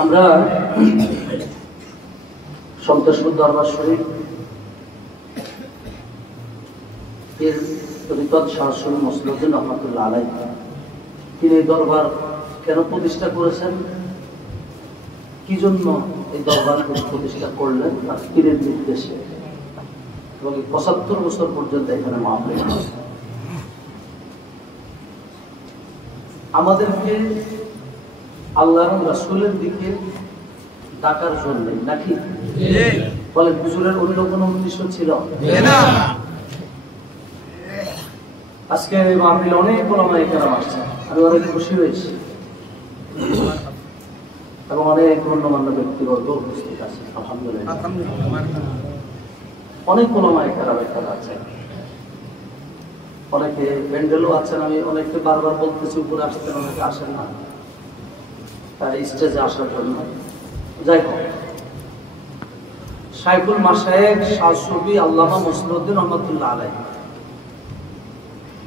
আমরা সন্তোষপুর দরবার শরীফ এর তরিকত শাহ মসলুদ্দিন রহমতুল্লাহ আলাইহি তিনি এই দরবার কেন প্রতিষ্ঠা করেছেন, কি জন্য এই দরবার প্রতিষ্ঠা করলেন, তার পীরের নির্দেশে, এবং ৭৫ বছর পর্যন্ত এখানে মাহফিল আছে। আমাদেরকে আল্লাহ এবং রাসূলের দিকে ডাকার জন্য নাকি বলে হুজুরের অন্য কোনো উদ্দেশ্য ছিল না। আজকে এই মাহফিলে অনেক ওলামায়ে কেরাম আসছে, আমি অনেক খুশি হয়েছি এবং অনেক গণ্যমান্য ব্যক্তিবর্গ উপস্থিত আছে। আলহামদুলিল্লাহ, অনেক ওলামায়ে কেরাম এখানে আছেন, অনেকে প্যান্ডেলও আছেন। আমি অনেককে বারবার বলতেছি উপরে আসতে, অনেকে আসেন না স্টেজে আসার জন্য। যাই হোক, শাইখুল মাশায়েখ শাহ সুফি আল্লামা মসলুদ্দিন রহমতুল্লাহ আলাইহি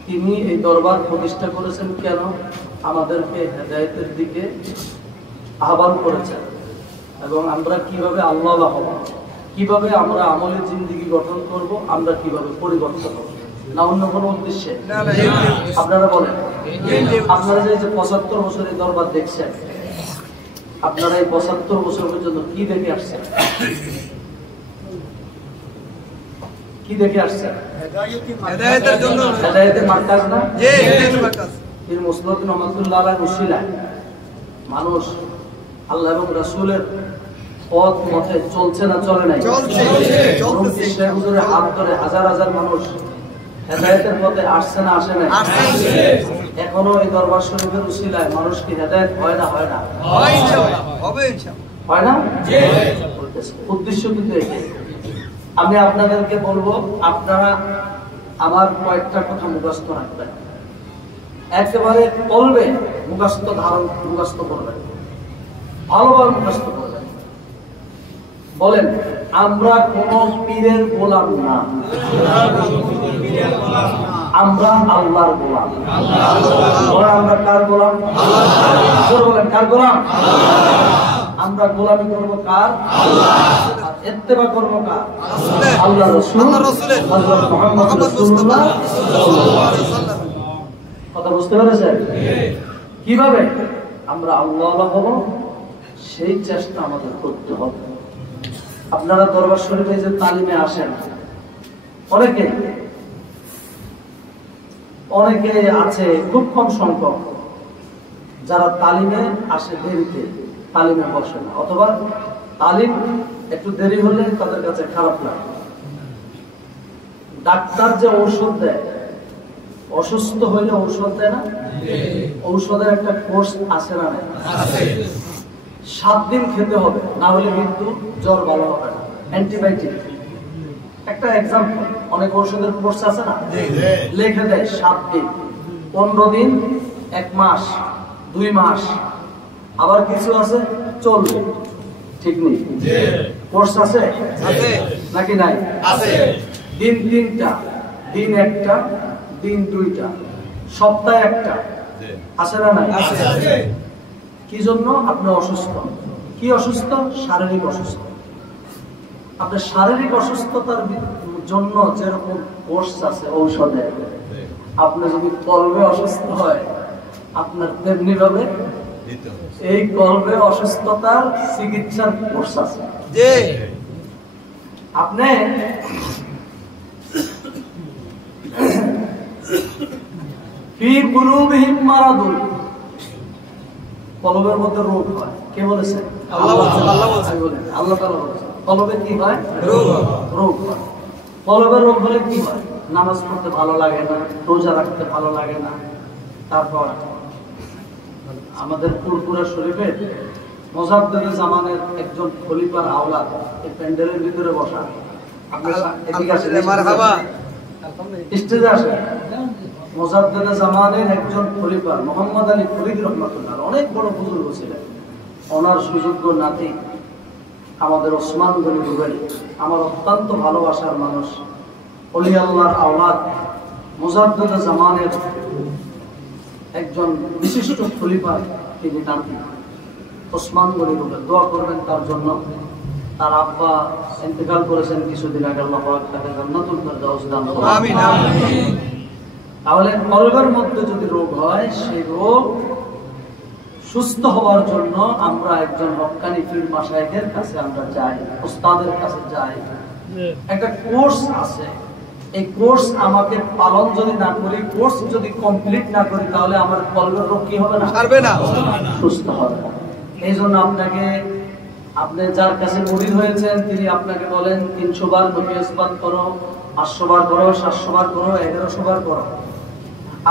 তিনি এই দরবার প্রতিষ্ঠা করেছেন কেন? আমাদেরকে হেদায়েতের দিকে আহ্বান করেছেন এবং আমরা কিভাবে আল্লাহ হব, কিভাবে আমরা আমলের জিন্দেগি গঠন করব, আমরা কিভাবে পরিবর্তন হব, না অন্য কোনো উদ্দেশ্যে? আপনারা বলেন, আপনারা যে ৭৫ বছর এই দরবার দেখছেন, আপনারা এই ৭৫ বছর পর্যন্ত কি দেখে আসছেন? কি দেখে আসছেন? হেদায়েতের জন্য, হেদায়েতের মার্কাজ না? জি, হেদায়েতের মার্কাজ। পীর মসলুদ্দিন রহমাতুল্লাহ আলাইহির উসিলায় মানুষ আল্লাহ এবং রাসূলের পথ মতে চলছে না চলে নাই? চলছে। শেখ হুজুরের হাত ধরে হাজার হাজার মানুষ হেদায়েতের পথে আসছে না আসে নাই? আসছে। এখনো এই দরবার শরীফের উসিলায় মানুষ কি হেদায়েত হয় না হয় না? হয় ইনশাআল্লাহ, হবে ইনশাআল্লাহ। হয় না? জি। উদ্দেশ্য কিন্তু এটাই। আমি আপনাদেরকে বলবো, আপনারা আমার কয়েকটা কথা মুখস্থ রাখবেন, একেবারে কলবে মুখস্থ করবেন, ভালোভাবে মুখস্থ করবেন। বলেন, আমরা কোন পীরের গোলাম না, আমরা আল্লাহর গোলাম। আমরা কার গোলাম? বলেন, কার গোলাম? আমরা গোলামি করবো কার? ইত্তেবা করবো কার? আল্লাহর রাসূল হযরত মুহাম্মদ রাসূলুল্লাহ সাল্লাল্লাহু আলাইহি ওয়াসাল্লাম। কথা বুঝতে পেরেছেন? কিভাবে আমরা আল্লাহ হব সেই চেষ্টা আমাদের করতে হবে। আপনারা দরবার শরীফে যে তালিমে আসেন, অনেকে আছে, খুব কম সংখ্যক যারা তালিমে আসে দেরিতে, তালিমে বসে না, অথবা তালিম একটু দেরি হলে তাদের কাছে খারাপ লাগে। ডাক্তার যে ঔষধ দেয়, অসুস্থ হইলে ঔষধ দেয় না? ঔষধের একটা কোর্স আছে না? 7 দিন খেতে হবে, না হলে কিন্তু জ্বর ভালো হবে না। অ্যান্টিবায়োটিক একটা এক্সাম্পল, অনেক ঔষধের কোর্স আছে না, লিখে দেয় 7 দিন, 15 দিন, 1 মাস, 2 মাস, আবার কিছু আছে চলবে। ঠিক নেই? কোর্স আছে নাকি নাই? আছে। দিন 3টা, দিন 1টা, দিন 2টা, সপ্তাহে 1টা, আছে না নাই? আছে। কি জন্য? আপনি অসুস্থ। কি অসুস্থ? শারীরিক অসুস্থ। আপনার শারীরিক অসুস্থতার জন্য যেরকম কোর্স আছে ঔষধের, আপনি যদি কলবে অসুস্থ হয়, আপনার তেমনি ভাবে এই কলবে অসুস্থতার চিকিৎসার কোর্স আছে। আপনি ফি কুলুবিহিম মারাদুন, কলবের মধ্যে রোগ হয়। কে বলেছে? আল্লাহ বলেছে। আল্লাহ তাআলা বলেছে কলবে কি হয়? রোগ হয়। কলবের রোগ হলে কি হয়? নামাজ পড়তে ভালো লাগে না, রোজা রাখতে ভালো লাগে না। তারপর আমাদের ফুরফুরা শরীফে মুজাদ্দিদে জামানের একজন খলিফার আওলাদ এই প্যান্ডেলের ভিতরে বসা। আপনারা এদিকে আসেন, মারহাবা, স্টেজে আসেন। মুজাদ্দিদে জামানের একজন খলিফা মুহাম্মদ আলী ফরিদ রহমাতুল্লাহ অনেক বড় বুজুর্গ ছিলেন। ওনার সুযোগ্য নাতি আমাদের ওসমান গনি রুবেলি, আমার অত্যন্ত ভালোবাসার মানুষ, ওলি আল্লাহর আওলাদ, মুজাদ্দিদে জামানের একজন বিশিষ্ট খলিফা তিনি নাতি। ওসমান গনি রূপে দোয়া করবেন তার জন্য। তার আব্বা ইন্তেকাল করেছেন কিছুদিন আগে, আল্লাহ পাক তাকে জান্নাতুল ফেরদাউস দান করুন। আমিন আমিন। তাহলে কলবের মধ্যে যদি রোগ হয়, সেই রোগ সুস্থ হওয়ার জন্য আমরা একজন হক্কানি পীর মাশায়েখের কাছে আমরা যাই, উস্তাদের কাছে যাই। একটা কোর্স আছে, এই কোর্স আমাকে পালন যদি না করি, কোর্স যদি কমপ্লিট না করি, তাহলে আমার কলবের রোগ কি হবে না? পারবে না, সুস্থ হবে না। এই জন্য আপনাকে, আপনি যার কাছে মুরিদ হয়েছেন তিনি আপনাকে বলেন 300 বার নফি ইসবাত করো, 800 বার করো, 700 বার করো, 1100 বার করো।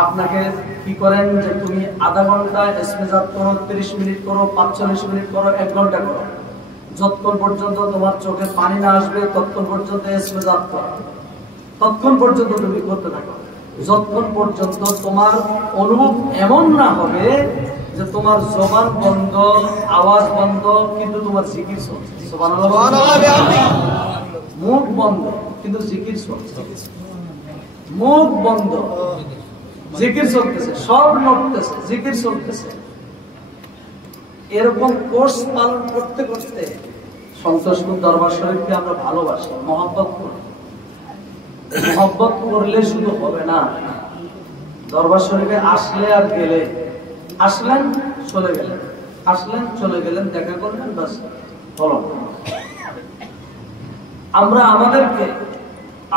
আপনাকে কি করেন যে তুমি আধা ঘন্টা ইসমেজাত করো, 30 মিনিট করো, 45 মিনিট করো, 1 ঘন্টা করো, যতক্ষণ পর্যন্ত তোমার চোখে পানি না আসবে ততক্ষণ পর্যন্ত ইসমেজাত করো, ততক্ষণ পর্যন্ত তুমি করতে থাকো, যতক্ষণ পর্যন্ত তোমার অনুভব এমন না হবে যে তোমার জবান বন্ধ, আওয়াজ বন্ধ, কিন্তু তোমার জিকির চলছে। সুবহানাল্লাহ। মুখ বন্ধ কিন্তু জিকির চলছে, মুখ বন্ধ জিকির চলতেছে, সব নড়তেছে, জিকির চলতেছে। এরকম কোর্স পালন করতে করতে সন্তোষপুর দরবার শরীফকে আমরা ভালোবাসি, মহব্বত করি। মহব্বত করলে শুধু হবে না, দরবার শরীফে আসলে আর গেলে, আসলেন চলে গেলেন, আসলেন চলে গেলেন, দেখা করলেন, বাস হলো। আমরা আমাদেরকে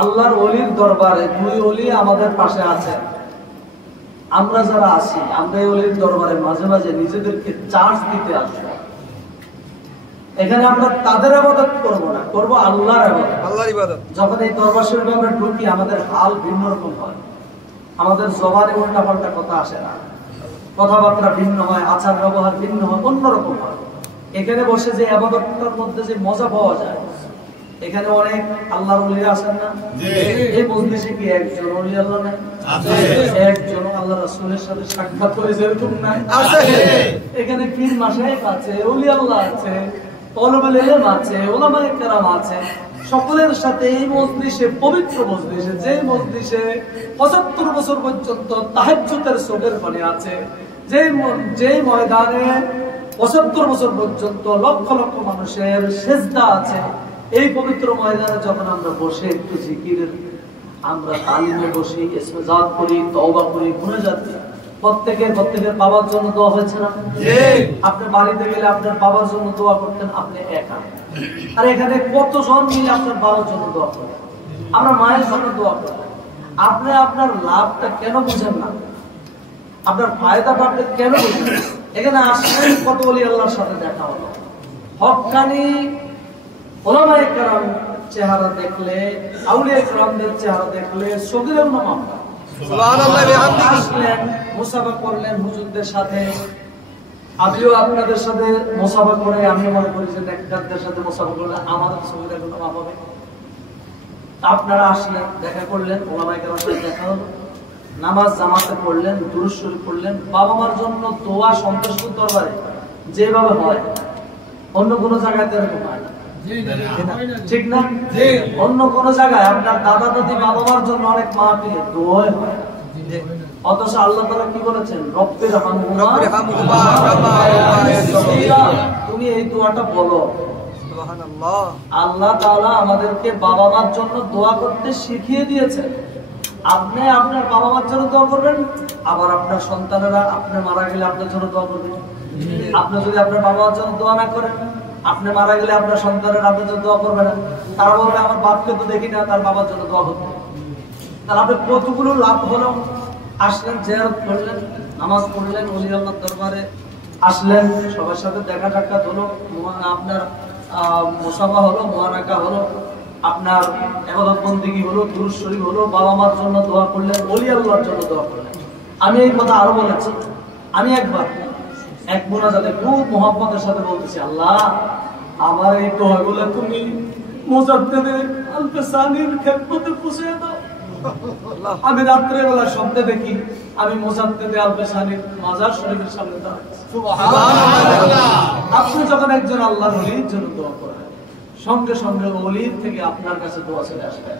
আল্লাহর ওলির দরবারে, 2 ওলি আমাদের পাশে আছে, আমরা যারা আছি, আমরা এই ওলির দরবারে মাঝে মাঝে নিজেদেরকে চার্জ দিতে আসবো। এখানে আমরা তাদের ইবাদত করব না, করব আল্লাহর ইবাদত, আল্লাহর ইবাদত। যখন এই দরবার শরীফে আমরা ঢুকি, আমাদের হাল ভিন্ন রকম হয়, আমাদের জবানে উল্টাপাল্টা কথা আসে না, কথাবার্তা ভিন্ন হয়, আচার ব্যবহার ভিন্ন হয়, অন্যরকম হয়। এখানে বসে যে ইবাদতটার মধ্যে যে মজা পাওয়া যায়, এখানে অনেক আল্লাহর ওলি আছেন না? এই মজলিসে কি একজন ওলি আল্লাহ নাই? আছে। একজন আল্লাহ রাসূলের সাথে সাক্ষাৎ হয়েছে এরকম নাই? আছে। এখানে পীর মাশায়েখ আছে, ওলি আল্লাহ আছে, তলবে ইলম আছে, উলামায়ে কেরাম আছে, সকলের সাথে এই মজলিসে, পবিত্র মজলিসে, যে মজলিসে 75 বছর পর্যন্ত তাহাজ্জুদের চোখের পানি আছে, যে ময়দানে 75 বছর পর্যন্ত লক্ষ লক্ষ মানুষের সেজদা আছে, এই পবিত্র ময়দানে যখন আমরা বসে একটু জিকিরের, আমরা তালিমে বসি, ইসতিগফার করি, তওবা করি, মুনাজাত করি, প্রত্যেকের বাবার জন্য দোয়া হয়েছে না? আপনি বাড়িতে গেলে আপনার বাবার জন্য দোয়া করতেন, আপনি একা, আর এখানে কতজন মিলে আপনার বাবার জন্য দোয়া করেন, আমরা মায়ের জন্য দোয়া করি। আপনি আপনার লাভটা কেন বুঝেন না? আপনার ফায়দাটা আপনি কেন বুঝেন? এখানে আসলেন, কত ওলি আল্লাহর সাথে দেখা হলো, হক্কানি উলামায়ে কেরাম চেহারা দেখলে, আউলিয়া কেরামদের চেহারা দেখলে সগীরের নাম সুবহানাল্লাহ বিহামদিহি আসলেন, মুসাফা করলেন হুজুরদের সাথে। আমিও আপনাদের সাথে মুসাফা করে, আমি মনে করি যে নেককারদের সাথে মুসাফা করলে আমাদের সগীরের নাম হবে। আপনারা আসলেন, দেখা করলেন, উলামায়ে কেরামের সাথে দেখা হলো, নামাজ জামাতে পড়লেন, দুরূদ শরীফ পড়লেন। বাবা মার জন্য দোয়া সন্তোষপুর দরবারে যেভাবে হয়, অন্য কোনো জায়গাতে এরকম হয় না, ঠিক না? অন্য কোন জায়গায় আপনার দাদা দাদি বাবা মার জন্য অনেক মাহফিলে দোয়া হয়, অথচ আল্লাহ তাআলা কি বলেছেন? রব্বির হামহুমা, তুমি এই দোয়াটা বলো। সুবহানাল্লাহ। আল্লাহ তাআলা আমাদেরকে বাবা মার জন্য দোয়া করতে শিখিয়ে দিয়েছেন। আপনি আপনার বাবা মার জন্য দোয়া করবেন, আবার আপনার সন্তানেরা আপনি মারা গেলে আপনার জন্য দোয়া করবেন। আপনি যদি আপনার বাবা মার জন্য দোয়া না করেন, আপনি মারা গেলে আপনার সন্তানের আপনার জন্য দোয়া করবে না, তারা বলবে আমার বাপকে তো দেখি না, তার বাবার জন্য দোয়া করবে। তাহলে আপনি কতগুলো লাভ হলো? আসলেন, জিয়ারত করলেন, নামাজ পড়লেন, ওলি আল্লাহর দরবারে আসলেন, সবার সাথে দেখা সাক্ষাৎ হলো, আপনার মুসাফা হলো, মুআনাকা হলো, আপনার ইবাদত বন্দেগী হলো, দুরূদ শরীফ হলো, বাবা মার জন্য দোয়া করলেন, ওলি আল্লাহর জন্য দোয়া করলেন। আমি এই কথা আরো বলেছি, আমি একবার এক মোনাজাতে খুব মহব্বতের সাথে বলতেছি, আল্লাহ আমার এই দোয়াগুলো তুমি মুজাদ্দিদের আল-ফিসানির খেদমতে পৌঁছে দাও। আমি রাত্রে বেলা স্বপ্নে দেখি আমি মুজাদ্দিদে আল-ফিসানির মাজার শরীফের সামনে দাঁড়াচ্ছি। সুবহানাল্লাহ। আপনি যখন একজন আল্লাহর ওলির জন্য দোয়া করেন, সঙ্গে সঙ্গে ওলির থেকে আপনার কাছে দোয়া চলে আসবে।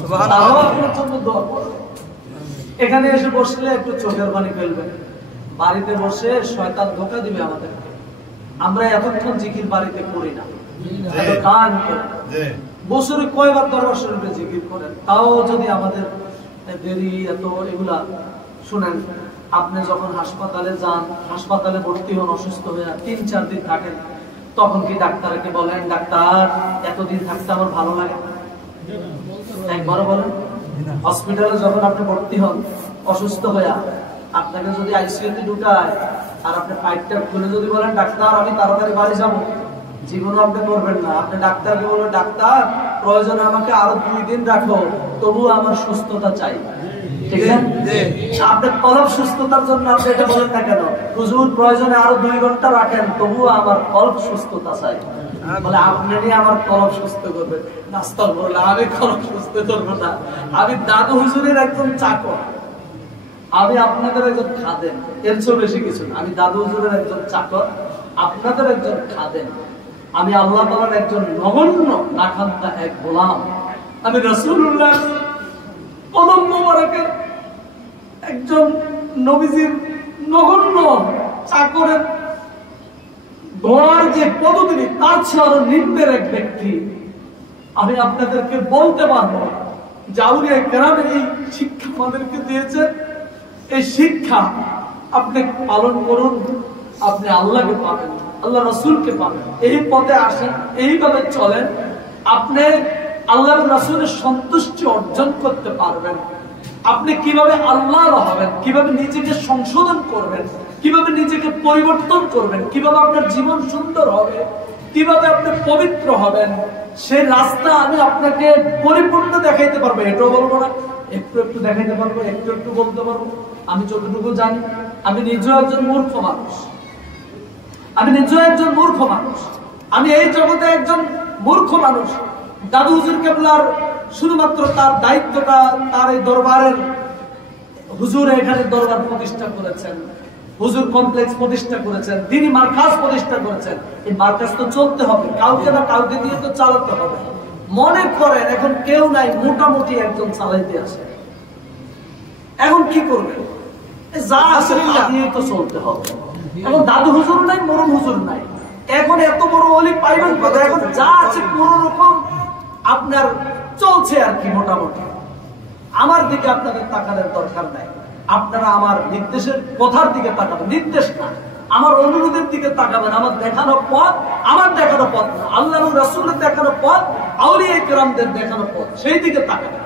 সুবহানাল্লাহ। আপনার জন্য দোয়া করবে। এখানে এসে বসলে একটু চোখের পানি ফেলবেন, বাড়িতে বসে শয়তান ধোঁকা দিবে আমাদেরকে। আমরা এতক্ষণ জিকির বাড়িতে করি না, গান বছরে কয়বার দরবার শরীফে জিকির করেন, তাও যদি আমাদের দেরি এত এগুলা শুনেন। আপনি যখন হাসপাতালে যান, হাসপাতালে ভর্তি হন, অসুস্থ হয়ে 3-4 দিন থাকেন, তখন কি ডাক্তারকে বলেন ডাক্তার এতদিন থাকতে আমার ভালো লাগে? একবারও বলেন? হসপিটালে যখন আপনি ভর্তি হন অসুস্থ হয়ে, আপনাকে যদি আইসিইউতে ঢুকায় আর আপনি পাইপটা খুলে যদি বলেন ডাক্তার আমি তাড়াতাড়ি বাড়ি যাবো, জীবনও আপনি করবেন না। আপনি ডাক্তারকে বলবেন ডাক্তার প্রয়োজনে আমাকে আরো 2 দিন রাখো, তবু আমার সুস্থতা চাই, ঠিক আছে? আপনার কলব সুস্থতার জন্য আপনি এটা বলেন না কেন, হুজুর প্রয়োজনে আরো 2 ঘন্টা রাখেন, তবু আমার কলব সুস্থতা চাই। বলে আপনি আমার কলব সুস্থ করবেন? নাস্তা বললে আমি কলব সুস্থ করবো না, আমি দাদু হুজুরের একজন চাকর, আমি আপনাদের একজন খাদেম, এর চেয়ে বেশি কিছু না। আমি দাদু হুজুরের একজন চাকর, আপনাদের একজন খাদেম, আমি আল্লাহ তাআলার একজন নগণ্য নাখান্তা এক গোলাম, আমি রাসূলুল্লাহ কদম মোবারকের একজন নবীজির নগণ্য চাকরের দোয়ার যে পদবী তার চেয়ে আরো নিম্নের এক ব্যক্তি। আমি আপনাদেরকে বলতে পারবো যে আউলিয়া কেরামের এই শিক্ষা আমাদেরকে দিয়েছে, এই শিক্ষা আপনি পালন করুন, আপনি আল্লাহকে পাবেন, আল্লাহ রাসূলকে পাবেন, এই পথে আসেন, এইভাবে চলেন, আপনি আল্লাহ রাসূলের সন্তুষ্টি অর্জন করতে পারবেন। আপনি কিভাবে আল্লাহর হবেন, কিভাবে নিজেকে সংশোধন করবেন, কিভাবে নিজেকে পরিবর্তন করবেন, কিভাবে আপনার জীবন সুন্দর হবে, কিভাবে আপনি পবিত্র হবেন, সেই রাস্তা আমি আপনাকে পরিপূর্ণ দেখাইতে পারবো। এটাও বলবো না, একটু একটু দেখাইতে পারবো, একটু একটু বলতে পারবো। আমি যতটুকু জানি, আমি নিজেও একজন মূর্খ মানুষ, আমি নিজেও একজন মূর্খ মানুষ, আমি এই জগতে একজন মূর্খ মানুষ। দাদু হুজুর কেবলার শুধুমাত্র তার দায়িত্বটা, তার এই দরবারের হুজুর এখানে দরবার প্রতিষ্ঠা করেছেন, হুজুর কমপ্লেক্স প্রতিষ্ঠা করেছেন, তিনি মার্কাজ প্রতিষ্ঠা করেছেন। এই মার্কাজ তো চলতে হবে, কাউকে না কাউকে দিয়ে তো চালাতে হবে। মনে করেন এখন কেউ নাই, মোটামুটি একজন চালাইতে আসে, এখন কি করবেন? যা আছে তা দিয়ে তো চলতে হবে। এখন দাদু হুজুর নাই, মরম হুজুর নাই, এখন এত বড় ওলি পাইবেন কথা? এখন যা আছে কোন রকম আপনার চলছে আর কি মোটামুটি। আমার দিকে আপনাদের তাকানোর দরকার নাই, আপনারা আমার নির্দেশের কথার দিকে তাকাবেন, নির্দেশ না, আমার অনুরোধের দিকে তাকাবেন। আমার দেখানো পথ আমার দেখানো পথ না, আল্লাহ রাসূলের দেখানো পথ, আউলিয়া কেরামদের দেখানো পথ, সেই দিকে তাকাবেন।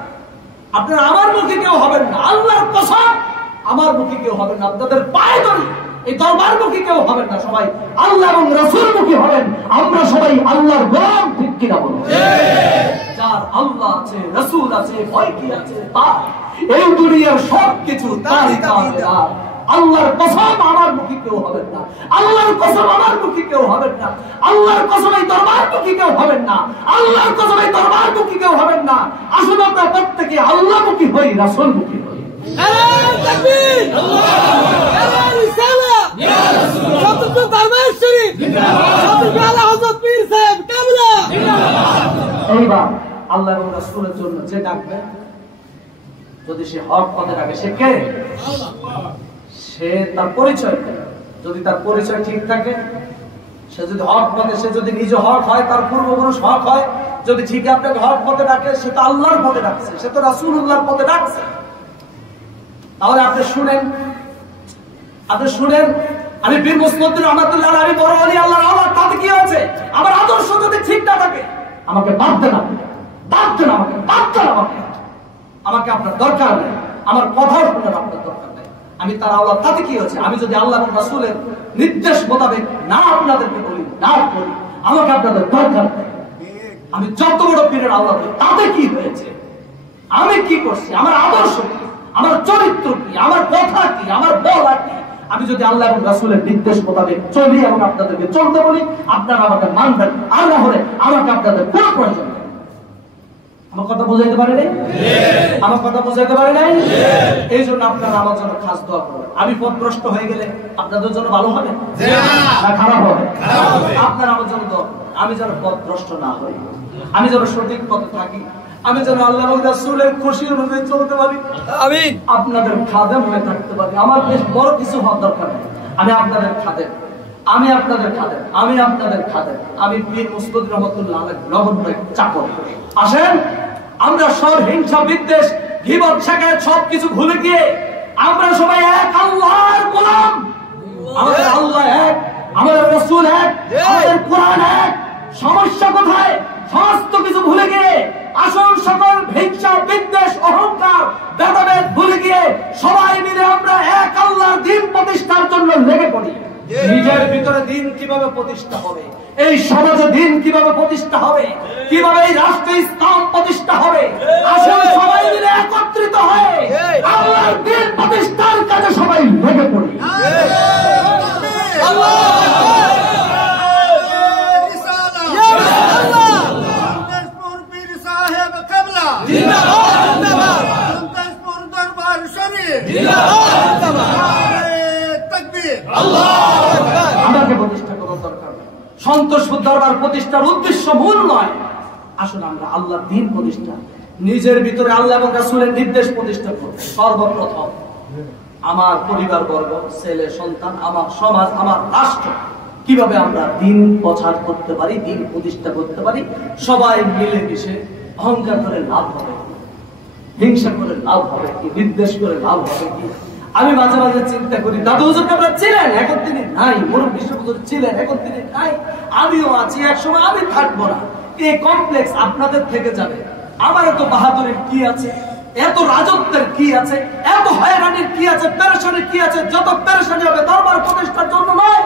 আপনারা আমার মুখে কেউ হবেন না, আল্লাহর কসম আমার মুখে কেউ হবেন না, আপনাদের পায়ে ধরি এই দরবার মুখী কেউ হবেন না, সবাই আল্লাহ এবং রাসূল মুখী হবেন। আমরা সবাই আল্লাহর গোলাম, ঠিক কিনা বলুন? যার আল্লাহ আছে, রাসূল আছে, ভয় কি আছে তার, এই দুনিয়ার সবকিছু তারই তাবেদার। আল্লাহর কসম আমার মুখী কেউ হবেন না, আল্লাহর কসম আমার মুখী কেউ হবেন না, আল্লাহর কসম এই দরবার মুখী কেউ হবেন না, আল্লাহর কসম এই দরবার মুখী কেউ হবেন না। আসুন আমরা প্রত্যেকে আল্লাহ মুখী হই, রাসূল মুখী হই। নারায়ে তাকবীর, নারায়ে রিসালাত, ইয়া রাসূলুল্লাহ, সতত দরবার শরীফ, সতত আলা হযরত পীর সাহেব কাবলা। এইবার আল্লাহ এবং রাসূলের জন্য যে ডাকবে, যদি সে হক পথে ডাকে, সে কে? সে তার পরিচয়, যদি তার পরিচয় ঠিক থাকে, সে যদি হক পথে, সে যদি নিজ হক হয়, তার পূর্বপুরুষ হক হয়, যদি ঠিক আপনাকে হক পথে ডাকে, সে তো আল্লাহর পথে ডাকছে, সে তো রাসূলুল্লাহর পথে ডাকছে। তাহলে আপনি শুনেন, আপনি শুনেন, আমি বীর মুসলিম রহমাতুল্লাহ আলাইহি বড় ওলি আল্লাহর আওলাদ, তাতে কি আছে? আমার আদর্শ যদি ঠিক না থাকে আমাকে বাদ দেন, বাদ দেন, আমাকে বাদ দেন, আমাকে আপনার দরকার নেই, আমার কথা শোনার আপনার দরকার নেই। আমি তার আওলাদ, তাতে কি হয়েছে? আমি যদি আল্লাহ এবং রাসূলের নির্দেশ মোতাবেক না আপনাদেরকে বলি, না বলি, আমাকে আপনাদের দরকার নেই। আমি যত বড় পীরের আওলাদ, তাতে কি হয়েছে? আমি কি করছি? আমার আদর্শ কি? আমার চরিত্র কি? আমার কথা কি? আমার বলা কি? আমি যদি আল্লাহ এবং রাসূলের নির্দেশ মোতাবেক চলি এবং আপনাদেরকে চলতে বলি, আপনারা আমাকে মানবেন, আর না হলে আমাকে আপনাদের কোনো প্রয়োজন নেই। আমার কথা বুঝাইতে পারে নাই? আমার কথা বুঝাইতে পারে নাই? এই জন্য আপনারা আমার জন্য খাস দোয়া করবেন। আমি পথভ্রষ্ট হয়ে গেলে আপনাদের জন্য ভালো হবে না খারাপ হবে? আপনারা আমার জন্য দোয়া করবেন, আমি যেন পথভ্রষ্ট না হই, আমি যেন সঠিক পথে থাকি, আমি যেন আল্লাহ এবং রাসূলের খুশি অনুযায়ী চলতে পারি, আমিন, আপনাদের খাদেম হয়ে থাকতে পারি। আমার বেশ বড় কিছু হওয়ার দরকার নেই, আমি আপনাদের খাদেম, আমি আপনাদের খাদেম, আমি পীর মুস্তাফিজ রহমাতুল্লাহ আলাইহি নগণ্য চাকর। আসেন আমরা সব হিংসা বিদ্বেষ গীবত শাকায়াত সবকিছু ভুলে গিয়ে আমরা সবাই এক আল্লাহর গোলাম। আমাদের আল্লাহ এক, আমাদের রাসূল এক, আমাদের কোরআন এক। সমস্যা কোথায়? সমস্ত কিছু ভুলে গিয়ে আসল সকল হিংসা বিদ্বেষ অহংকার ভেদাভেদ ভুলে গিয়ে সবাই মিলে আমরা এক আল্লাহর দ্বীন প্রতিষ্ঠার জন্য লেগে পড়ি। নিজের ভিতরে দ্বীন কিভাবে প্রতিষ্ঠা হবে, এই সমাজে দ্বীন কিভাবে প্রতিষ্ঠা হবে, কিভাবে এই রাষ্ট্রে ইসলাম প্রতিষ্ঠা হবে, আসুন সবাই মিলে একত্রিত হয়ে আল্লাহর দ্বীন প্রতিষ্ঠার কাজে সবাই লেগে পড়ি। আমাকে প্রতিষ্ঠা করার দরকার নেই। সন্তোষপুর দরবার প্রতিষ্ঠার উদ্দেশ্য মূল নয়। আসলে আমরা আল্লাহর দ্বীন প্রতিষ্ঠা, নিজের ভিতরে আল্লাহ এবং রাসূলের নির্দেশ প্রতিষ্ঠা করব। সর্বপ্রথম আমার পরিবার বর্গ, ছেলে সন্তান, আমার সমাজ, আমার রাষ্ট্র কিভাবে আমরা দ্বীন প্রচার করতে পারি, দ্বীন প্রতিষ্ঠা করতে পারি। সবাই মিলে মিশে অহংকার করে লাভ হবে, হিংসা করে লাভ হবে কি, বিদ্বেষ করে লাভ হবে কি? আমি মাঝে মাঝে চিন্তা করি, দাদু হুজুর আমরা ছিলেন, এখন তিনি নাই। মুরব্বী হুজুর ছিলেন, এখন তিনি নাই। আমিও আছি, একসময় আমি থাকবো না। এই কমপ্লেক্স আপনাদের থেকে যাবে। আমার এত বাহাদুরের কি আছে, এত রাজত্বের কি আছে, এত হয়রানির কি আছে, পেরেশানির কি আছে? যত পেরেশানি হবে দরবার প্রতিষ্ঠার জন্য নয়,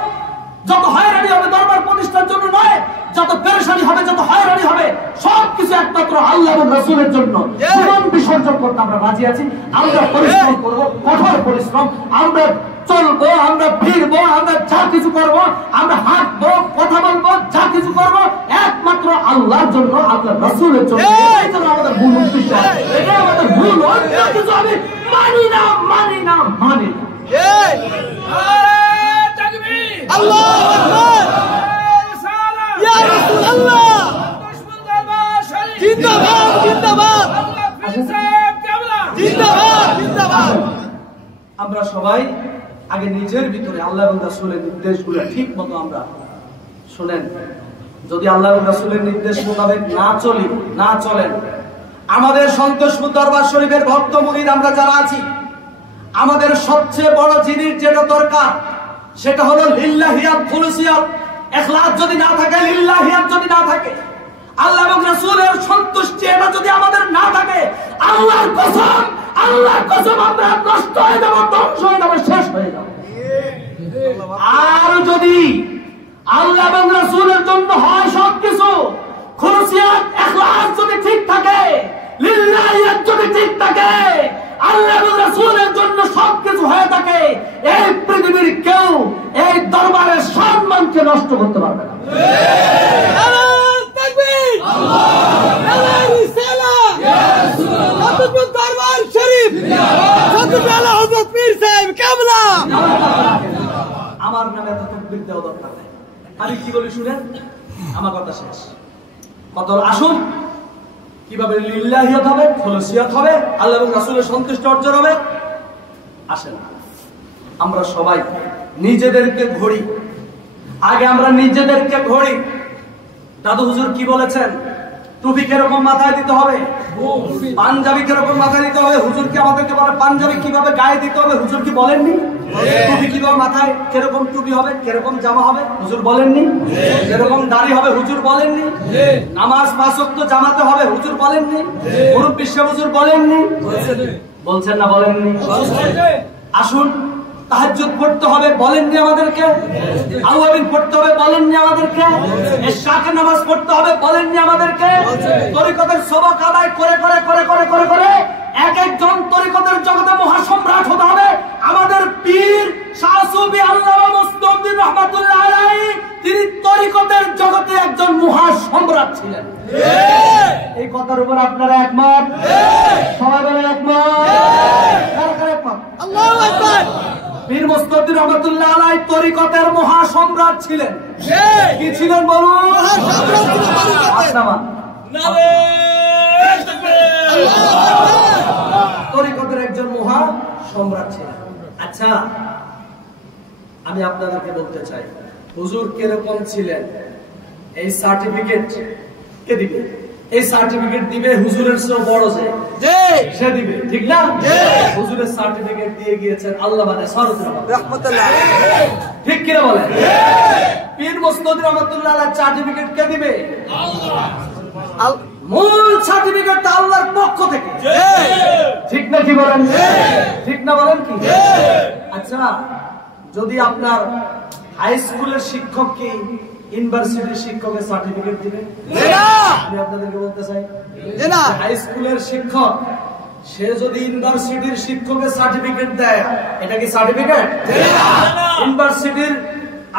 যত হয়রানি হবে দরবার প্রতিষ্ঠার জন্য নয়, যত পেরেশানি হবে, যত হয়রানি হবে, সবকিছু একমাত্র আল্লাহ এবং রাসূলের জন্য। জীবন বিসর্জন করতে আমরা রাজি আছি। আমরা পরিশ্রম করব, কঠোর পরিশ্রম। আমরা চলবো, আমরা ফিরবো, আমরা যা কিছু করবো, আমরা হাঁটবো, কথা বলবো, যা কিছু করবো একমাত্র আল্লাহর জন্য, আল্লাহর রাসূলের জন্য। এটাই তো আমাদের মূল উদ্দেশ্য, এটাই আমাদের মূল। অন্য কিছু আমি মানি না, মানি না, মানি না। আল্লাহু আকবার, ইয়া রাসূলুল্লাহ, জিন্দাবাদ, জিন্দাবাদ, জিন্দাবাদ, জিন্দাবাদ। আমরা সবাই আগে নিজের ভিতরে আল্লাহ এবং রাসূলের নির্দেশগুলো ঠিক মতো আমরা শুনেন। যদি আল্লাহ এবং রাসূলের নির্দেশ মোতাবেক না চলেন, আমাদের সন্তোষপুর দরবার শরীফের ভক্ত মুরিদ আমরা যারা আছি, আমাদের সবচেয়ে বড় জিনিস যেটা দরকার সেটা হলো লিল্লাহিয়াত, খুলুসিয়াত, ইখলাস যদি না থাকে, লিল্লাহিয়াত যদি না থাকে, আল্লাহ এবং রাসূলের সন্তুষ্টি এটা যদি আমাদের না থাকে, আল্লাহর কসম আমরা নষ্ট হয়ে যাব, ধ্বংস হয়ে যাব, শেষ হয়ে যাব। আর যদি আল্লাহ এবং রাসূলের জন্য হয় সবকিছু, খুলুসিয়াত, ইখলাস যদি ঠিক থাকে, লিল্লাহিয়াত যদি ঠিক থাকে, আল্লাহ এবং রাসূলের জন্য সবকিছু হয়ে থাকে, এই পৃথিবীর কেউ এই দরবারের সম্মানকে নষ্ট করতে পারবে না। আল্লাহু তাকবীর, আল্লাহু রিসালাত, ইয়া রাসূলুল্লাহ, সন্তোষপুর দরবার শরীফ, সন্তোষপুর আলা হযরত পীর সাহেব কেবলা। আমার নামে এত তাকবীর দেওয়া দরকার নেই। আমি কি বলি শুনেন, আমার কথা শেষ। কত আসুন কিভাবে লিল্লাহিয়াত হবে, খুলুসিয়াত হবে, আল্লাহ এবং রাসূলের সন্তুষ্টি অর্জন হবে। আসেন আমরা সবাই নিজেদেরকে ঘড়ি, আগে আমরা নিজেদেরকে ঘড়ি। দাদু হুজুর কি বলেছেন? টুপি কিরকম মাথায় দিতে হবে, পাঞ্জাবি কিরকম মাথায় দিতে হবে। হুজুর কি আমাদেরকে বলে পাঞ্জাবি কিভাবে গায়ে দিতে হবে? হুজুর কি বলেননি? টুপি কিভাবে মাথায়, কিরকম টুপি হবে, কিরকম জামা হবে, হুজুর বলেননি? কিরকম দাড়ি হবে, হুজুর বলেননি? নামাজ 5 ওয়াক্ত জামাতে হবে, হুজুর বলেননি? মুরব্বি সাহেব হুজুর বলেননি? বলছেন না বলেননি? আসুন তাহাজ্জুদ পড়তে হবে, বলেননি আমাদেরকে? আওয়াবিন পড়তে হবে, বলেননি আমাদেরকে? ইশরাকের নামাজ পড়তে হবে, বলেননি আমাদেরকে? তরিকতের সবক আদায় করে করে করে করে করে করে এক একজন তরিকতের জগতে মহাসম্রাট হতে হবে। আমাদের পীর শাহ সুফি আল্লামা মুস্তাফিজ রহমাতুল্লাহ আলাইহি তিনি তরিকতের জগতে একজন মহাসম্রাট ছিলেন। এই কথার উপর আপনারা একমত? সবাই বলেন একমত? কারা কারা একমত? আল্লাহু আকবার। পীর মুস্তাফিজ রহমাতুল্লাহ আলাইহি তরিকতের মহাসম্রাট ছিলেন। কি ছিলেন বলুন? তরিকতের একজন মহাসম্রাট ছিলেন। আচ্ছা আমি আপনাদেরকে বলতে চাই, হুজুর কিরকম ছিলেন এই সার্টিফিকেট কে দিবে? এই সার্টিফিকেট দিবে হুজুরের চেয়ে বড় যে সে দিবে, ঠিক না? হুজুরের সার্টিফিকেট দিয়ে গিয়েছেন আল্লাহ মানে রাহমাতুল্লাহ, ঠিক কিনা বলেন? পীর মুস্তাদি রহমাতুল্লাহ আলাইহি সার্টিফিকেট কে দিবে? আল্লাহ। মূল সার্টিফিকেটটা আল্লাহর পক্ষ থেকে, ঠিক না কি বলেন? ঠিক না বলেন কি? আচ্ছা, যদি আপনার হাই স্কুলের শিক্ষক কি ইউনিভার্সিটির শিক্ষকের সার্টিফিকেট দিবে? আমি আপনাদেরকে বলতে চাই, হাই স্কুলের শিক্ষক সে যদি ইউনিভার্সিটির শিক্ষকের সার্টিফিকেট দেয়, এটা কি সার্টিফিকেট? ইউনিভার্সিটির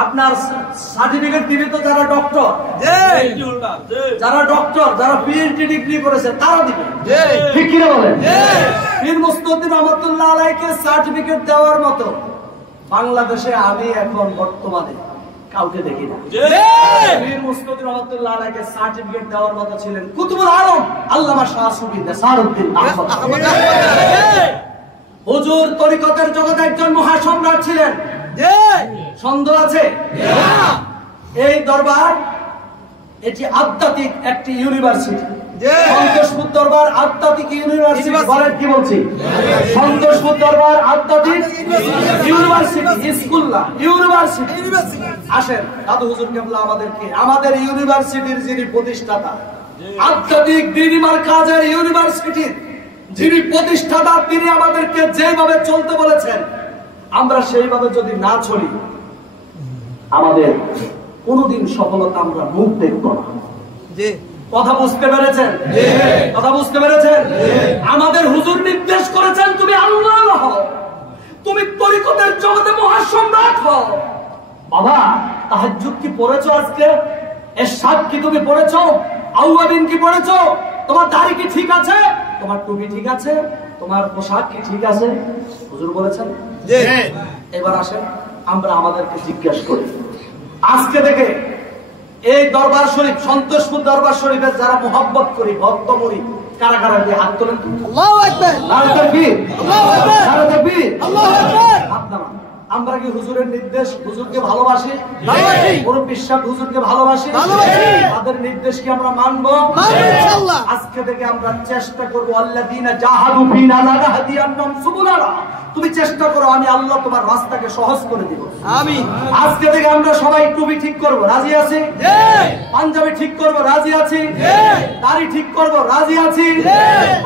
আপনার সার্টিফিকেট দিবে তো যারা ডক্টর, যারা পিএইচডি ডিগ্রি করেছে তারা দিবে, ঠিক কি না বলেন? পীর মুস্তাদি রহমাতুল্লাহ আলাইহিকে সার্টিফিকেট দেওয়ার মতো বাংলাদেশে আমি এখন বর্তমানে কাউকে দেখি না। পীর মুস্তাদি রহমাতুল্লাহ আলাইহিকে সার্টিফিকেট দেওয়ার মতো ছিলেন কুতুবুল আলম আল্লামা শাহ সুফি নেসারউদ্দিন আহমদ। হুজুর তরিকতের জগতে একজন মহাসম্রাট ছিলেন, সন্দেহ আছে? এই দরবার এটি আধ্যাত্মিক একটি ইউনিভার্সিটি। সন্তোষপুর দরবার আধ্যাত্মিক ইউনিভার্সিটি, বলেন কি বলছি? সন্তোষপুর দরবার আধ্যাত্মিক ইউনিভার্সিটি, স্কুল না ইউনিভার্সিটি। আসেন, দাদু হুজুর কেবলা আমাদেরকে আমাদের ইউনিভার্সিটির যিনি প্রতিষ্ঠাতা, আধ্যাত্মিক দ্বীনি মারকাজের ইউনিভার্সিটির যিনি প্রতিষ্ঠাতা, তিনি আমাদেরকে যেভাবে চলতে বলেছেন আমরা সেইভাবে যদি না চলি আমাদের কোনদিন সফলতা আমরা মুখ দেখব না। কথা বুঝতে পেরেছেন? কথা বুঝতে পেরেছেন? আমাদের হুজুর নির্দেশ করেছেন তুমি আল্লাহ হও, তুমি তরিকতের জগতে মহাসম্রাট হও। বাবা, তাহাজ্জুদ কি পড়েছো আজকে? এরশাদ কি তুমি পড়েছো? আউয়াবিন কি পড়েছো? তোমার দাড়ি কি ঠিক আছে? তোমার টুপি ঠিক আছে? তোমার পোশাক কি ঠিক আছে? হুজুর বলেছেন। এবার আসেন আমরা আমাদেরকে জিজ্ঞাসা করি, আজকে থেকে এই দরবার শরীফ, সন্তোষপুর দরবার শরীফের যারা মোহাব্বত করি, ভক্ত মরি, কারা কারা দিয়ে হাত তোলেন? আল্লাহু আকবার, নারে তাকবীর, আল্লাহু আকবার, নারে তাকবীর, আল্লাহু আকবার। হাত নামান। আমরা কি হুজুরের নির্দেশ, হুজুরকে ভালোবাসি? ভালোবাসি। মুরব্বি সাহেব হুজুরকে ভালোবাসি? ভালোবাসি। তাদের নির্দেশ কি আমরা মানব? মানব ইনশাআল্লাহ। আজকে থেকে আমরা চেষ্টা করব, আল্লাযীনা জাহাদু ফিনা লানাহদিয়ান্নাহুম সুবুলানা। তুমি চেষ্টা করো, আমি আল্লাহ তোমার রাস্তাকে সহজ করে দিব। আমিন। আজকে থেকে আমরা সবাই টুপি ঠিক করব, রাজি আছি? পাঞ্জাবি ঠিক করব, রাজি আছি? দাড়ি ঠিক করব, রাজি আছি?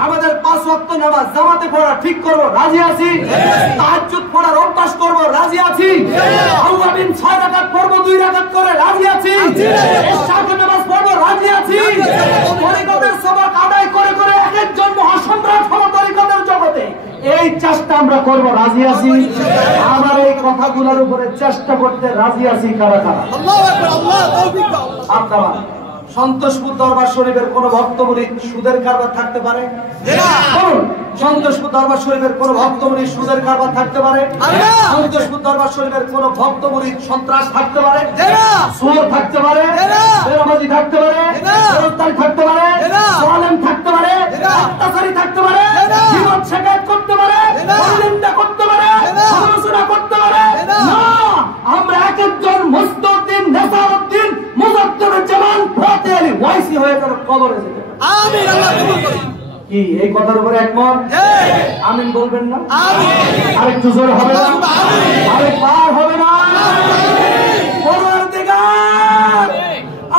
আমাদের 5 ওয়াক্ত নামাজ জামাতে পড়া ঠিক করব, রাজি আছি? তাহাজ্জুদ পড়ার অভ্যাস করব, রাজি আছি? আউয়াবিন 6 রাকাত পড়ব, 2 রাকাত করে, রাজি আছি? ইশারের নামাজ পড়ব, রাজি আছি? তরিকতের সবাক আদায় করে করে এক একজন মহাসম্রাট হব তরিকতের জগতে, এই চেষ্টা আমরা করব, রাজি আছি? আমার এই কথাগুলোর উপরে চেষ্টা করতে রাজি আছি কারা কারা? আল্লাহু আকবার, আল্লাহ তৌফিক দাও। আপনারা সন্তোষপুর দরবার শরীফের কোন ভক্ত মুরিদ সুদের কারবার থাকতে পারে? বলুন, সন্তোষপুর দরবার শরীফের কোন ভক্ত মুরিদ সুদের কারবার থাকতে পারে? সন্তোষপুর দরবার শরীফের কোন ভক্ত মুরিদ সন্ত্রাস থাকতে পারে? চোর থাকতে পারে? বেরামাজি থাকতে পারে? বেরোজগার থাকতে পারে? জালেম থাকতে পারে? অত্যাচারী থাকতে পারে? জীবন শেখায়ত করতে পারে? নিন্দা করতে পারে? সমালোচনা করতে পারে? না, আমরা এক একজন মুস্তাদিন, নেসারউদ্দিন, মুজাদ্দিদুজ্জামান, ফতেহ আলী ওয়াইসি হয়ে তার কবরে যেতে। আমিন। আল্লাহ কবুল করুন। কি এই কথার উপরে একমত? আমিন বলবেন না? আমিন। আরেকটু জোরে হবে না? আমিন। আরেকবার হবে না? আমিন। পরওয়ারদিগার,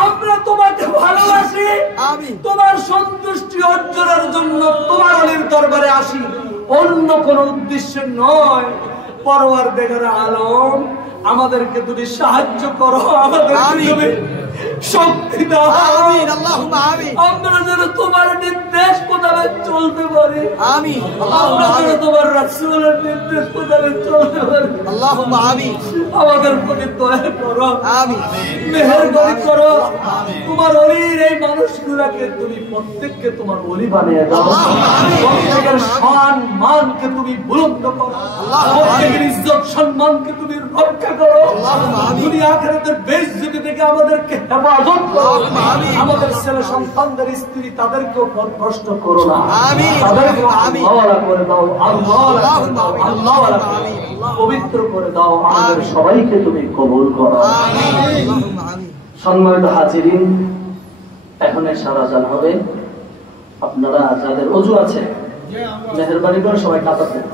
আমরা তোমাকে ভালোবাসি, আমিন। তোমার সন্তুষ্টি অর্জনের জন্য তোমার অলির দরবারে আসি, অন্য কোন উদ্দেশ্য নয়। পরওয়ারদিগার আলম, আমাদেরকে তুমি সাহায্য করো, আমাদেরকে তুমি শক্তি দাও। আমিন। আল্লাহুম্মা আমিন। আমরা যেন তোমার নির্দেশ মোতাবেক চলতে পারি। আমিন। আমরা যেন তোমার রাসূলের নির্দেশ মোতাবেক চলতে পারি। আল্লাহুম্মা আমিন। আমাদের প্রতি দয়া করো। আমিন। মেহেরবানি করো। তোমার ওলির এই মানুষগুলোকে তুমি প্রত্যেককে তোমার ওলি বানিয়ে দাও। প্রত্যেকের সম্মানকে তুমি বুলন্দ করো। প্রত্যেকের ইজ্জত সম্মানকে তুমি রক্ষা করো, দুনিয়া আখিরাতের বেইজ্জতি থেকে আমাদেরকে হেফাজত করো, আমাদের ছেলে সন্তানদের স্ত্রী তাদেরকেও পথভ্রষ্ট করো না, তাদেরকে আল্লাহওয়ালা করে দাও, আল্লাহওয়ালা পবিত্র করে দাও, আমাদের সবাইকে তুমি কবুল করো। সম্মানিত হাজিরিন, এখন এশার আযান হবে। আপনারা যাদের ওযু আছে মেহেরবানি করে সবাই কাতার দেন।